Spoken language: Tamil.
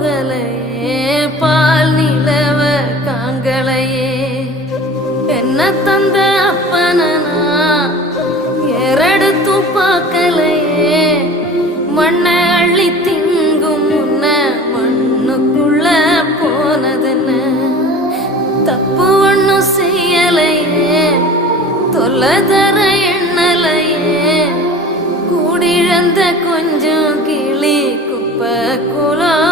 போகலையே பால் நிலவ காங்களையே என்ன தந்த அப்பனா ஏறெடுத்து பார்க்கலையே மண்ணை அள்ளி திங்கும் முன்ன மண்ணுக்குள்ள போனதுன்னு தப்பு ஒன்னும் செய்யலையே தொல்லை தர எண்ணலையே கூடிழந்த கொஞ்சம் கிளி குப்பை குலம்